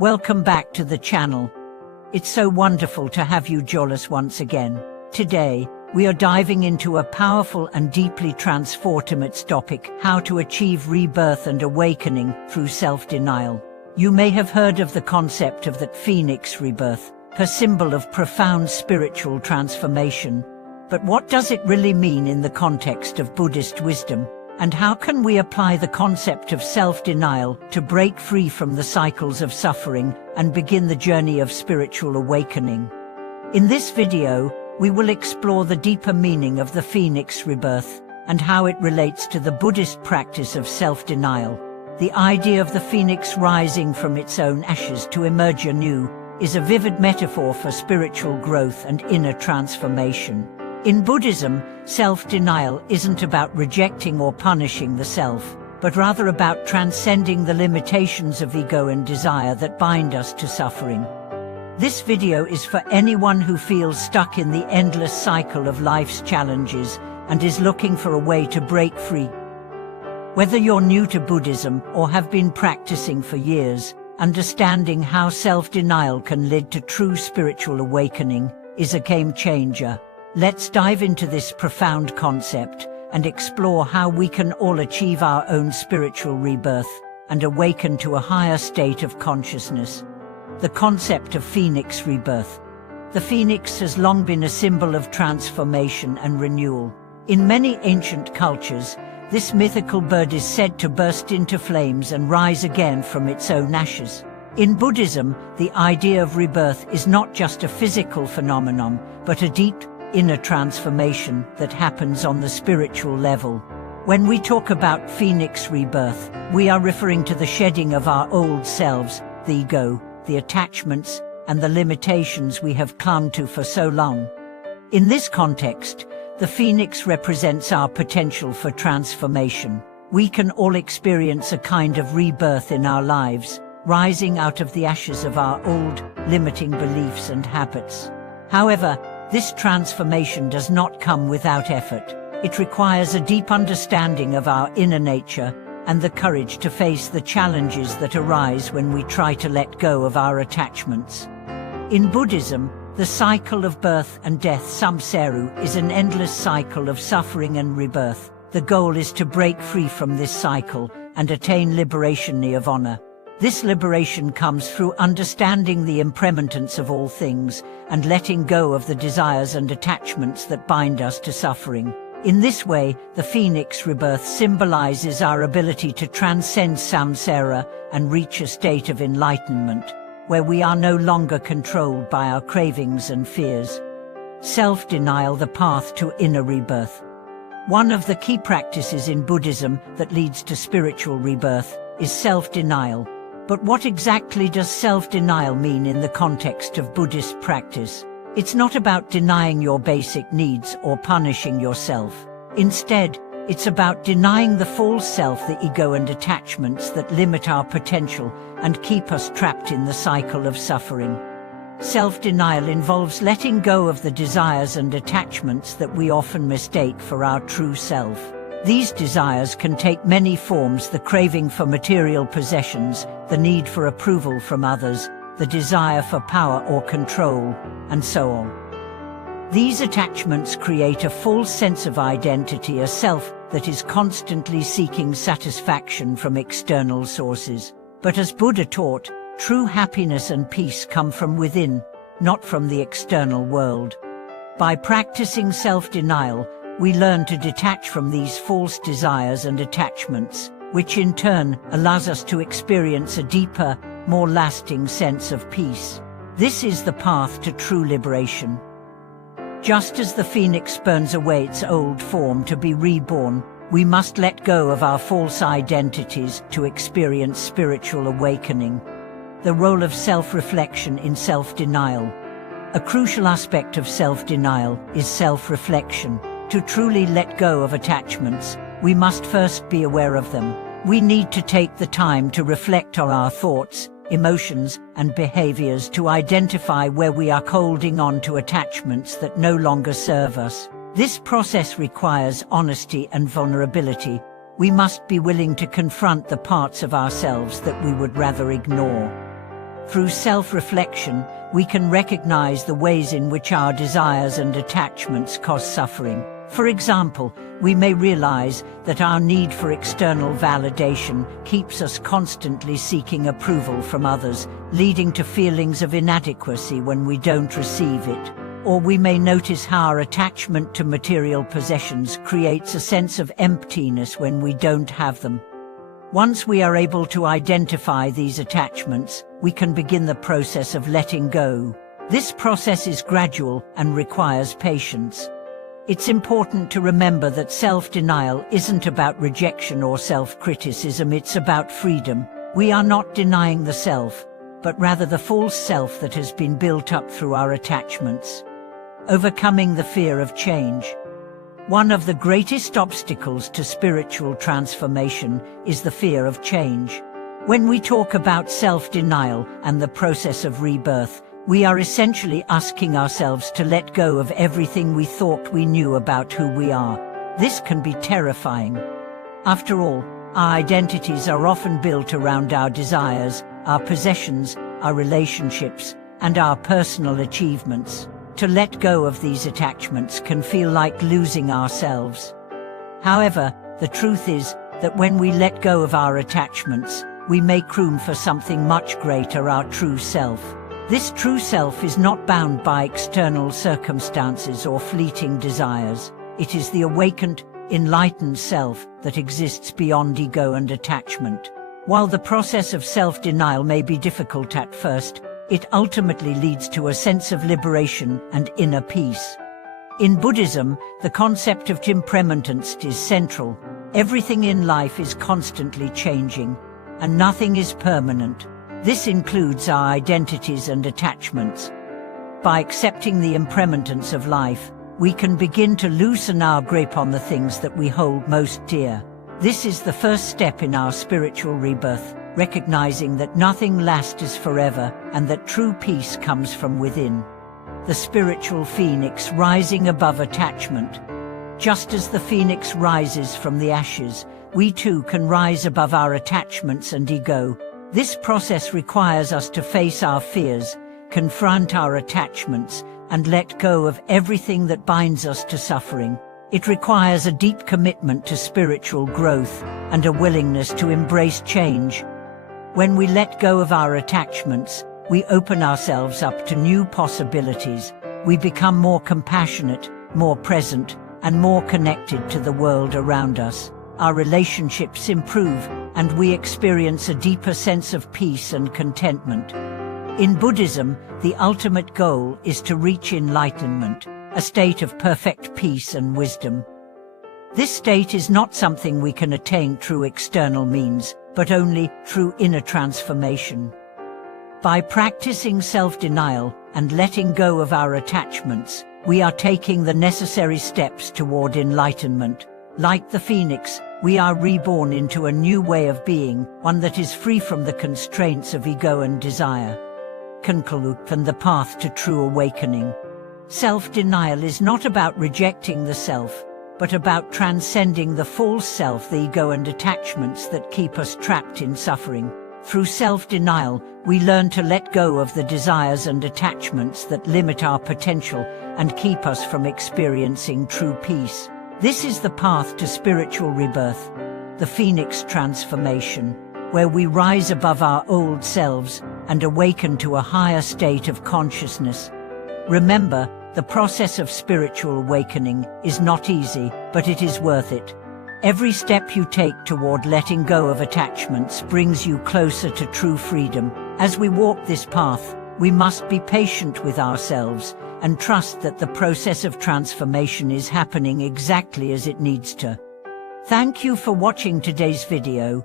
Welcome back to the channel. It's so wonderful to have you join us once again. Today, we are diving into a powerful and deeply transformative topic: how to achieve rebirth and awakening through self-denial. You may have heard of the concept of the phoenix rebirth, a symbol of profound spiritual transformation. But what does it really mean in the context of Buddhist wisdom? And how can we apply the concept of self-denial to break free from the cycles of suffering and begin the journey of spiritual awakening? In this video, we will explore the deeper meaning of the phoenix rebirth and how it relates to the Buddhist practice of self-denial. The idea of the phoenix rising from its own ashes to emerge anew is a vivid metaphor for spiritual growth and inner transformation. In Buddhism, self-denial isn't about rejecting or punishing the self, but rather about transcending the limitations of ego and desire that bind us to suffering. This video is for anyone who feels stuck in the endless cycle of life's challenges and is looking for a way to break free. Whether you're new to Buddhism or have been practicing for years, understanding how self-denial can lead to true spiritual awakening is a game changer. Let's dive into this profound concept and explore how we can all achieve our own spiritual rebirth and awaken to a higher state of consciousness. The concept of phoenix rebirth. The phoenix has long been a symbol of transformation and renewal. In many ancient cultures, this mythical bird is said to burst into flames and rise again from its own ashes. In Buddhism, the idea of rebirth is not just a physical phenomenon, but a deep, inner transformation that happens on the spiritual level. When we talk about phoenix rebirth, we are referring to the shedding of our old selves, the ego, the attachments, and the limitations we have clung to for so long. In this context, the phoenix represents our potential for transformation. We can all experience a kind of rebirth in our lives, rising out of the ashes of our old, limiting beliefs and habits. However, this transformation does not come without effort. It requires a deep understanding of our inner nature and the courage to face the challenges that arise when we try to let go of our attachments. In Buddhism, the cycle of birth and death, samsara, is an endless cycle of suffering and rebirth. The goal is to break free from this cycle and attain liberation, nirvana. This liberation comes through understanding the impermanence of all things and letting go of the desires and attachments that bind us to suffering. In this way, the phoenix rebirth symbolizes our ability to transcend samsara and reach a state of enlightenment, where we are no longer controlled by our cravings and fears. Self-denial, the path to inner rebirth. One of the key practices in Buddhism that leads to spiritual rebirth is self-denial. But what exactly does self-denial mean in the context of Buddhist practice? It's not about denying your basic needs or punishing yourself. Instead, it's about denying the false self, the ego and attachments that limit our potential and keep us trapped in the cycle of suffering. Self-denial involves letting go of the desires and attachments that we often mistake for our true self. These desires can take many forms: the craving for material possessions, the need for approval from others, the desire for power or control, and so on. These attachments create a false sense of identity, a self that is constantly seeking satisfaction from external sources. But as Buddha taught, true happiness and peace come from within, not from the external world. By practicing self-denial, we learn to detach from these false desires and attachments, which in turn allows us to experience a deeper, more lasting sense of peace. This is the path to true liberation. Just as the phoenix burns away its old form to be reborn, we must let go of our false identities to experience spiritual awakening. The role of self-reflection in self-denial. A crucial aspect of self-denial is self-reflection. To truly let go of attachments, we must first be aware of them. We need to take the time to reflect on our thoughts, emotions, and behaviors to identify where we are holding on to attachments that no longer serve us. This process requires honesty and vulnerability. We must be willing to confront the parts of ourselves that we would rather ignore. Through self-reflection, we can recognize the ways in which our desires and attachments cause suffering. For example, we may realize that our need for external validation keeps us constantly seeking approval from others, leading to feelings of inadequacy when we don't receive it. Or we may notice how our attachment to material possessions creates a sense of emptiness when we don't have them. Once we are able to identify these attachments, we can begin the process of letting go. This process is gradual and requires patience. It's important to remember that self-denial isn't about rejection or self-criticism, it's about freedom. We are not denying the self, but rather the false self that has been built up through our attachments. Overcoming the fear of change. One of the greatest obstacles to spiritual transformation is the fear of change. When we talk about self-denial and the process of rebirth, we are essentially asking ourselves to let go of everything we thought we knew about who we are. This can be terrifying. After all, our identities are often built around our desires, our possessions, our relationships, and our personal achievements. To let go of these attachments can feel like losing ourselves. However, the truth is that when we let go of our attachments, we make room for something much greater, our true self. This true self is not bound by external circumstances or fleeting desires. It is the awakened, enlightened self that exists beyond ego and attachment. While the process of self-denial may be difficult at first, it ultimately leads to a sense of liberation and inner peace. In Buddhism, the concept of impermanence is central. Everything in life is constantly changing, and nothing is permanent. This includes our identities and attachments. By accepting the impermanence of life, we can begin to loosen our grip on the things that we hold most dear. This is the first step in our spiritual rebirth, recognizing that nothing lasts forever and that true peace comes from within. The spiritual phoenix rising above attachment. Just as the phoenix rises from the ashes, we too can rise above our attachments and ego. This process requires us to face our fears, confront our attachments, and let go of everything that binds us to suffering. It requires a deep commitment to spiritual growth and a willingness to embrace change. When we let go of our attachments, we open ourselves up to new possibilities. We become more compassionate, more present, and more connected to the world around us. Our relationships improve, and we experience a deeper sense of peace and contentment. In Buddhism, the ultimate goal is to reach enlightenment, a state of perfect peace and wisdom. This state is not something we can attain through external means, but only through inner transformation. By practicing self-denial and letting go of our attachments, we are taking the necessary steps toward enlightenment. Like the phoenix, we are reborn into a new way of being, one that is free from the constraints of ego and desire. Conclusion: the path to true awakening. Self-denial is not about rejecting the self, but about transcending the false self, the ego and attachments that keep us trapped in suffering. Through self-denial, we learn to let go of the desires and attachments that limit our potential and keep us from experiencing true peace. This is the path to spiritual rebirth, the phoenix transformation, where we rise above our old selves and awaken to a higher state of consciousness. Remember, the process of spiritual awakening is not easy, but it is worth it. Every step you take toward letting go of attachments brings you closer to true freedom. As we walk this path, we must be patient with ourselves and trust that the process of transformation is happening exactly as it needs to. Thank you for watching today's video.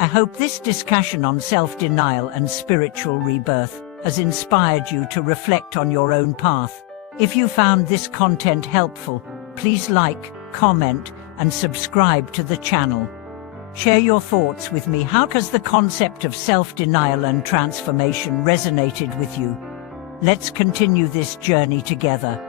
I hope this discussion on self-denial and spiritual rebirth has inspired you to reflect on your own path. If you found this content helpful, please like, comment, and subscribe to the channel. Share your thoughts with me. How has the concept of self-denial and transformation resonated with you? Let's continue this journey together.